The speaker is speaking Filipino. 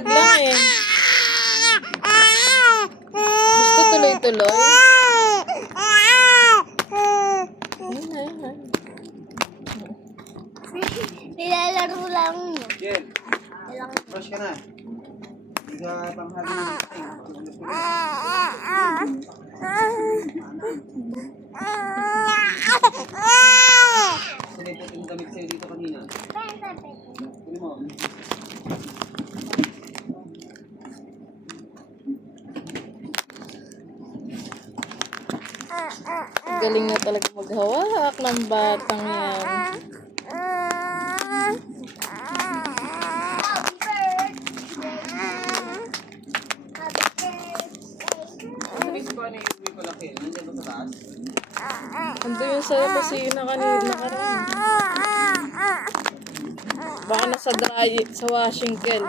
vlog lang eh. Gusto tuloy-tuloy. Nilalaro lang. Jen, brush ka na. Hindi ka panghali ng Sinipot yung damit sa'yo dito kanina. Kunin mo. Galing na talaga maghawak ng batang yan. Naisip ko ano yung uwi ko laki. Nandiyan ba sa taas? Ando yun sa kusina kanina. Baka nasa dry, sa washing kel.